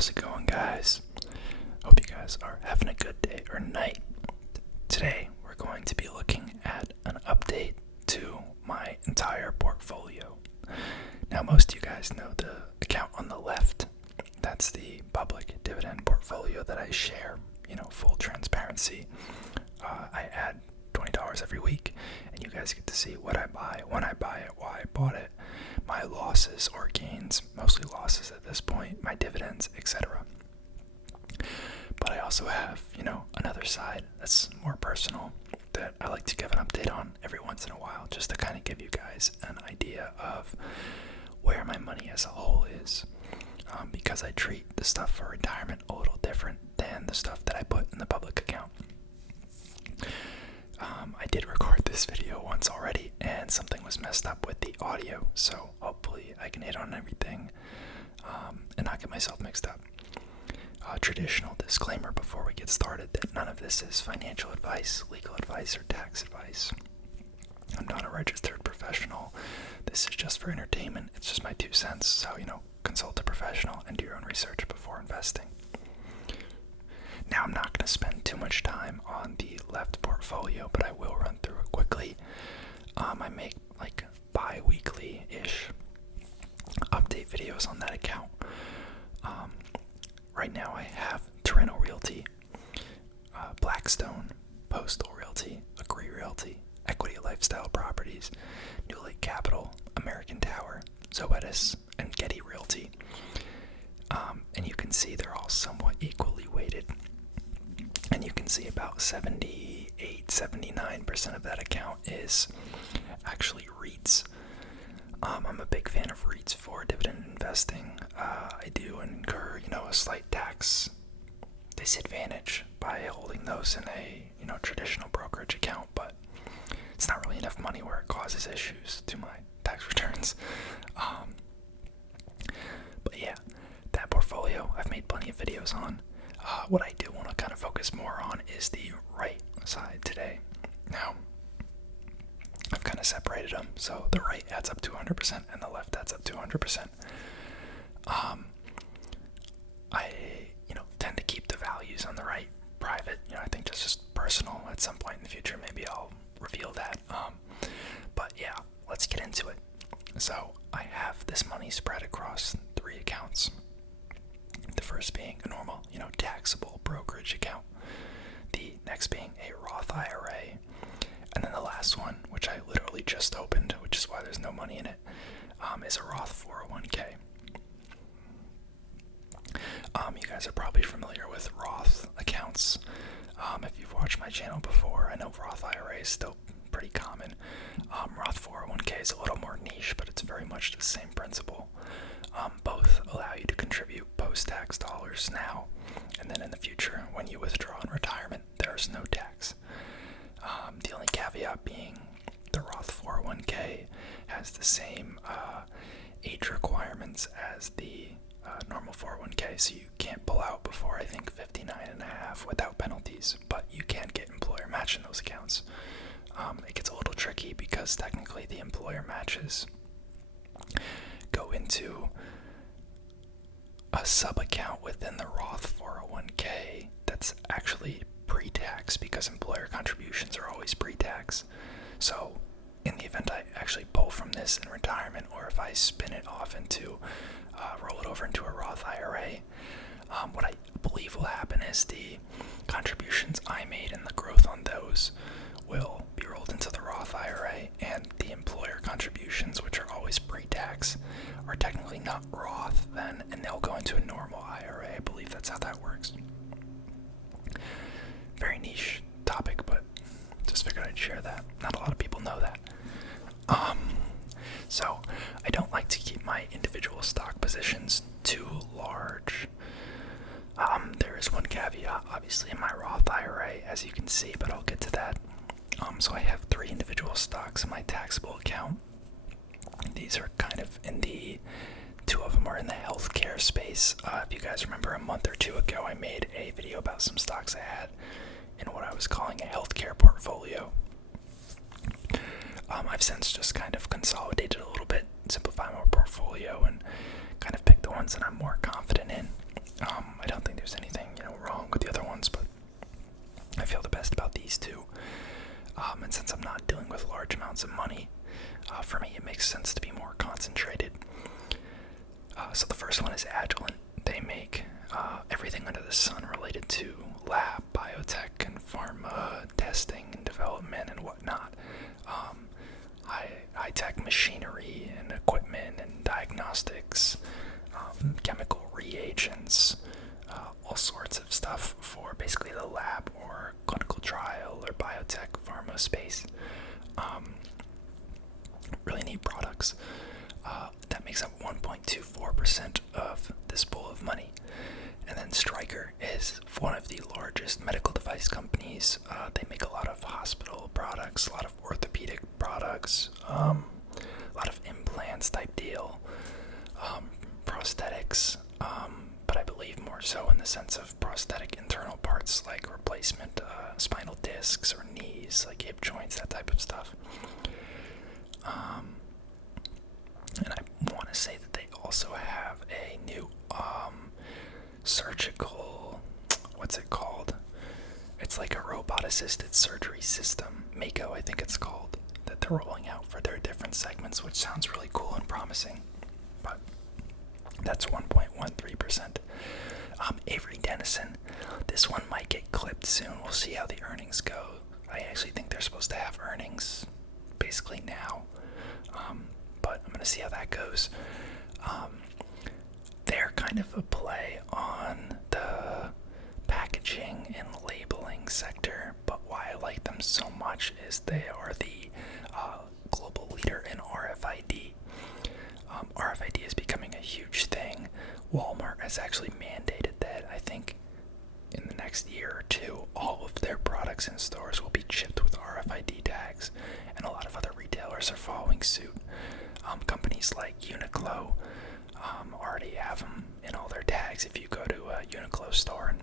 How's it going, guys? Hope you guys are having a good day or night. Today, we're going to be looking at an update to my entire portfolio. Now, most of you guys know the account on the left. That's the public dividend portfolio that I share, full transparency. I add $20 every week, and you guys get to see what I buy, when I buy it, why I bought it, my losses or gains, mostly losses at this point, my dividends, etc. But I also have, another side that's more personal that I like to give an update on every once in a while, just to kind of give you guys an idea of where my money as a whole is. Because I treat the stuff for retirement a little different than the stuff that I put in the public account. I did record this video once already, and something was messed up with the audio, so hopefully I can hit on everything and not get myself mixed up. Traditional disclaimer before we get started that none of this is financial advice, legal advice, or tax advice. I'm not a registered professional. This is just for entertainment. It's just my 2 cents, so, consult a professional and do your own research before investing. Now, I'm not going to spend too much time on the left portfolio, but I will run through it quickly. I make bi-weekly-ish update videos on that account. Right now I have Toronto Realty, Blackstone, Postal Realty, Agree Realty, Equity Lifestyle Properties, New Lake Capital, American Tower, Zoetis, and Getty Realty. And you can see they're all somewhat equally weighted. And you can see about 78-79% of that account is actually REITs. I'm a big fan of REITs for dividend investing. I do incur, a slight tax disadvantage by holding those in a, traditional brokerage account, but it's not really enough money where it causes issues to my tax returns. But yeah, that portfolio I've made plenty of videos on. What I do want to kind of focus more on is the right side today. Now, I've kind of separated them, so the right adds up to 100% and the left adds up to 100%. I, tend to keep the values on the right private. I think that's just personal. At some point in the future, maybe I'll reveal that. But yeah, let's get into it. So I have this money spread across 3 accounts. The first being a normal, taxable brokerage account. The next being a Roth IRA. And then the last one, which I literally just opened, which is why there's no money in it, is a Roth 401k. You guys are probably familiar with Roth accounts. If you've watched my channel before, I know Roth IRA is still pretty common. Roth 401k is a little more niche, but it's very much the same principle. Both allow you to contribute post-tax dollars now, and then in the future, when you withdraw in retirement, there's no tax. The only caveat being the Roth 401k has the same age requirements as the normal 401k, so you can't pull out before, I think, 59 and a half without penalties, but you can get employer match in those accounts. It gets a little tricky because technically the employer matches go into a sub-account within the Roth 401k that's actually pre-tax, because employer contributions are always pre-tax. So in the event I actually pull from this in retirement, or if I spin it off into roll it over into a Roth IRA, what I believe will happen is the contributions I made and the growth on those will be rolled into the Roth IRA, and the employer contributions, which are always pre-tax, are technically not Roth then, and they'll go into a normal IRA. I believe that's how that works. Very niche topic, but just figured I'd share that. Not a lot of people know that. So I don't like to keep my individual stock positions too large. There is one caveat, obviously, in my Roth IRA, as you can see, but I'll get to that. So I have 3 individual stocks in my taxable account. These are kind of in the 2 of them are in the healthcare space. If you guys remember, a month or 2 ago, I made a video about some stocks I had in what I was calling a healthcare portfolio. I've since just kind of consolidated a little bit, simplified my portfolio, and kind of picked the ones that I'm more confident in. And since I'm not dealing with large amounts of money, for me it makes sense to be more concentrated. So the first one is Agilent. They make everything under the sun related to lab, biotech, and pharma testing and development and whatnot. High-tech machinery and equipment and diagnostics, chemical reagents, all sorts of stuff for basically the lab or clinical trial or biotech pharma space. Really neat products. That makes up 1.24% of this pool of money. And then Stryker is one of the largest medical device companies. They make a lot of hospital products, a lot of orthopedic products, a lot of implants type deal, prosthetics, but I believe more so in the sense of prosthetic internal parts like replacement spinal discs or knees, like hip joints, that type of stuff. And I want to say that they also have a new surgical, what's it called? It's like a robot-assisted surgery system, Mako I think it's called, that they're rolling out for their different segments, which sounds really cool and promising. But that's 1.13%. Avery Dennison, this one might get clipped soon. We'll see how the earnings go. I actually think they're supposed to have earnings basically now, but I'm going to see how that goes. They're kind of a play on the packaging and labeling sector, but why I like them so much is they are the global leader in RFID. RFID is becoming a huge thing. Walmart has actually mandated that. I think in the next year or two, all of their products in stores will be chipped with RFID tags, and a lot of other retailers are following suit. Companies like Uniqlo already have them in all their tags. If you go to a Uniqlo store and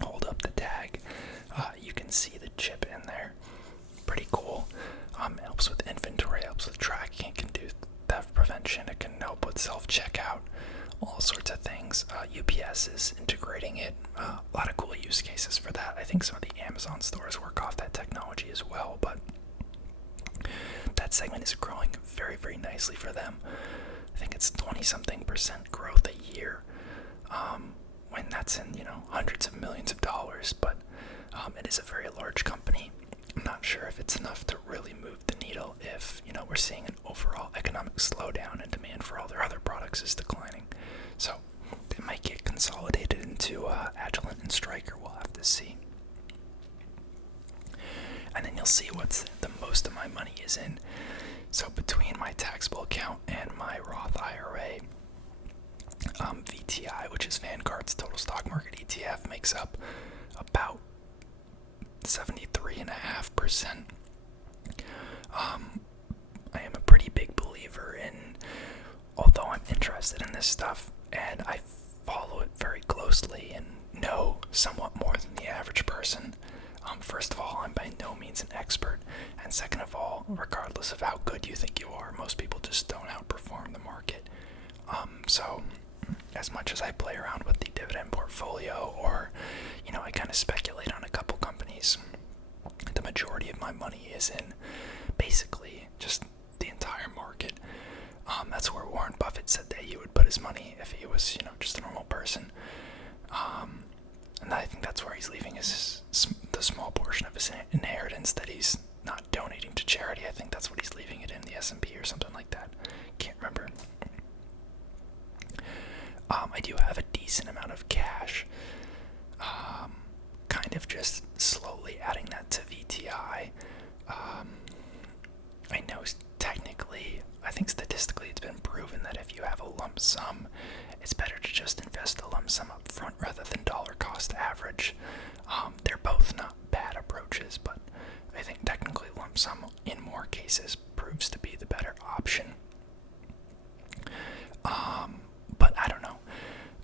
hold up the tag, you can see the chip in there. Pretty cool. It helps with inventory, helps with tracking, it can do theft prevention, it can help with self-checkout, all sorts of things. UPS is integrating it. A lot of cool use cases for that. I think some of the Amazon stores work off that technology as well, but that segment is growing very, very nicely for them. I think it's 20-something% growth a year, when that's in, hundreds of millions of dollars, but it is a very large company. I'm not sure if it's enough to really move the needle if, we're seeing an overall economic slowdown and demand for all their other products is declining. So they might get consolidated into Agilent and Stryker. We'll have to see. And then you'll see what's the most of my money is in. So between my taxable account and my Roth IRA, VTI, which is Vanguard's total stock market ETF, makes up about 73.5%. I am a pretty big believer in, although I'm interested in this stuff and I follow it very closely and know somewhat more than the average person. First of all, I'm by no means an expert, and second of all, regardless of how good you think you are, most people just don't outperform the market. So as much as I play around with the dividend portfolio, or I kind of speculate on a couple companies, the majority of my money is in basically just the entire market. That's where Warren Buffett said that he would put his money if he was just a normal person. And I think that's where he's leaving the small portion of his inheritance that he's not donating to charity. I think that's what he's leaving it in the S&P or something like that. Can't remember. I do have a decent amount of cash. Kind of just slowly adding that to VTI. I know technically, I think statistically it's been proven that if you have a lump sum, it's better to just invest the lump sum up front rather than dollar cost average. They're both not bad approaches, but I think technically lump sum in more cases proves to be the better option. But I don't know.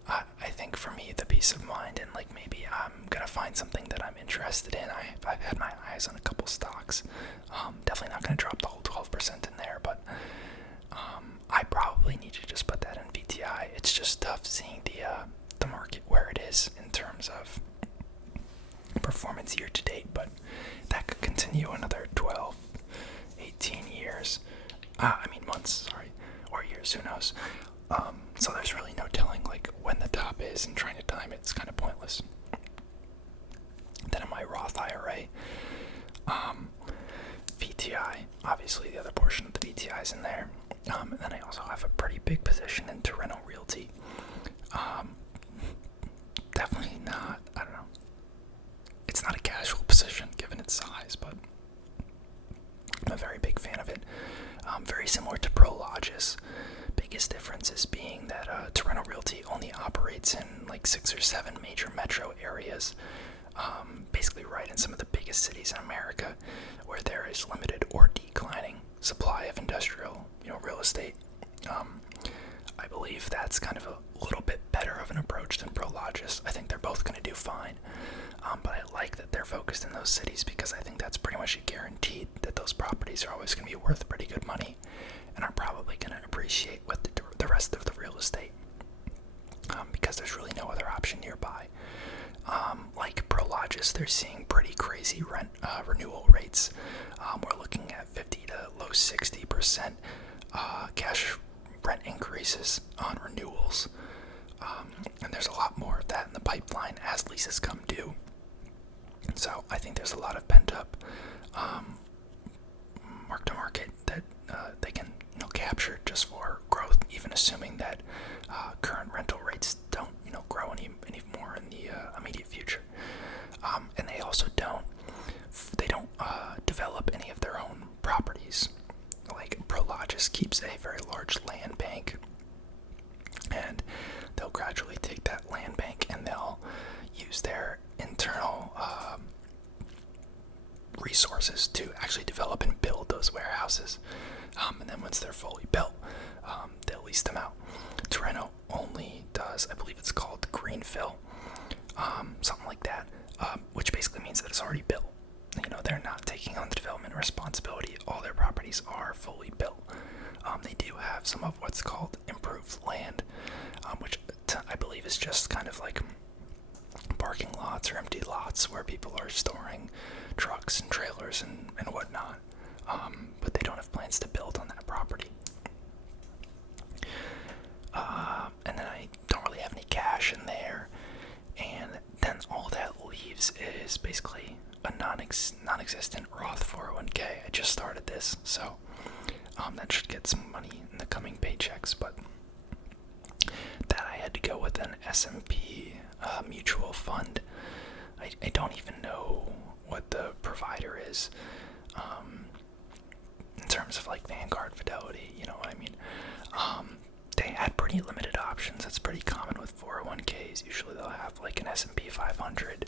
I think for me, the peace of mind and maybe I'm gonna find something that I'm interested in. I've had my eyes on a couple stocks. Definitely not gonna drop the whole 12% in there, but I probably need to just put that in VTI. It's just tough seeing the market where it is in terms of performance year to date, but that could continue another 12, 18 years. Months, sorry, or years, who knows. So there's really no telling like when the top is, and trying to time it's kind of pointless. Then in my Roth IRA, VTI, obviously the other portion of the VTI is in there. And then I also have a pretty big position in Torrento Realty. Definitely not, I don't know. It's not a casual position given its size, but I'm a very big fan of it. Very similar to Prologis. Biggest difference is being that Torrento Realty only operates in like 6 or 7 major metro areas, basically right in some of the biggest cities in America, where there is limited or declining supply of industrial, real estate. I believe that's kind of a little bit better of an approach than Prologis. I think they're both going to do fine, but I like that they're focused in those cities because I think that's pretty much guaranteed that those properties are always going to be worth pretty good money and are probably going to appreciate with the rest of the real estate, because there's really no other option nearby. Like Prologis, they're seeing pretty crazy rent renewal rates. We're looking at 50 to low 60% cash rent increases on renewals, and there's a lot more of that in the pipeline as leases come due. So I think there's a lot of pent up mark to market that they can capture just for growth, even assuming that current rental rates don't grow any more in the immediate future. And they also don't develop any of their own properties. Like Prologis keeps a very large land bank, and they'll gradually take that land bank and they'll use their internal resources to actually develop and build those warehouses. And then once they're fully built, they'll lease them out. Torrento only does, I believe it's called greenfill, something like that, which basically means that it's already built. They're not taking on the development responsibility. All their properties are fully built. They do have some of what's called improved land, which I believe is just kind of like parking lots or empty lots where people are storing trucks and trailers and whatnot. But they don't have plans to build on that property. And then I don't really have any cash in there. And then all that leaves is basically a non-existent Roth 401k. I just started this, so that should get some money in the coming paychecks. But that I had to go with an S&P mutual fund. I don't even know what the provider is in terms of like Vanguard, Fidelity, you know what I mean. They had pretty limited options. That's pretty common with 401ks. Usually they'll have like an S&P 500,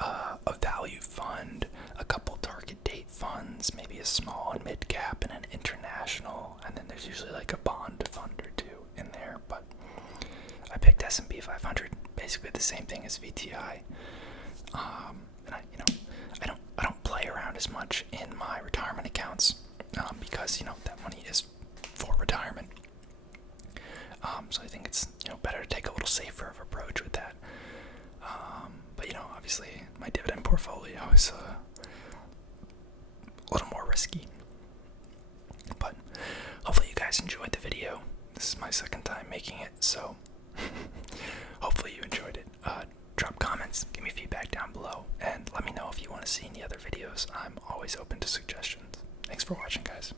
a value fund, a couple target date funds, maybe a small and mid cap and an international, and then there's usually like a bond fund or two in there. But I picked S&P 500, basically the same thing as VTI. And I don't play around as much in my retirement accounts because that money is for retirement. So I think it's better to take a little safer of approach with that. But obviously my dividend portfolio is a little more risky. But hopefully you guys enjoyed the video. This is my second time making it, so hopefully you enjoyed it. Drop comments, give me feedback down below, and let me know if you want to see any other videos. I'm always open to suggestions. Thanks for watching, guys.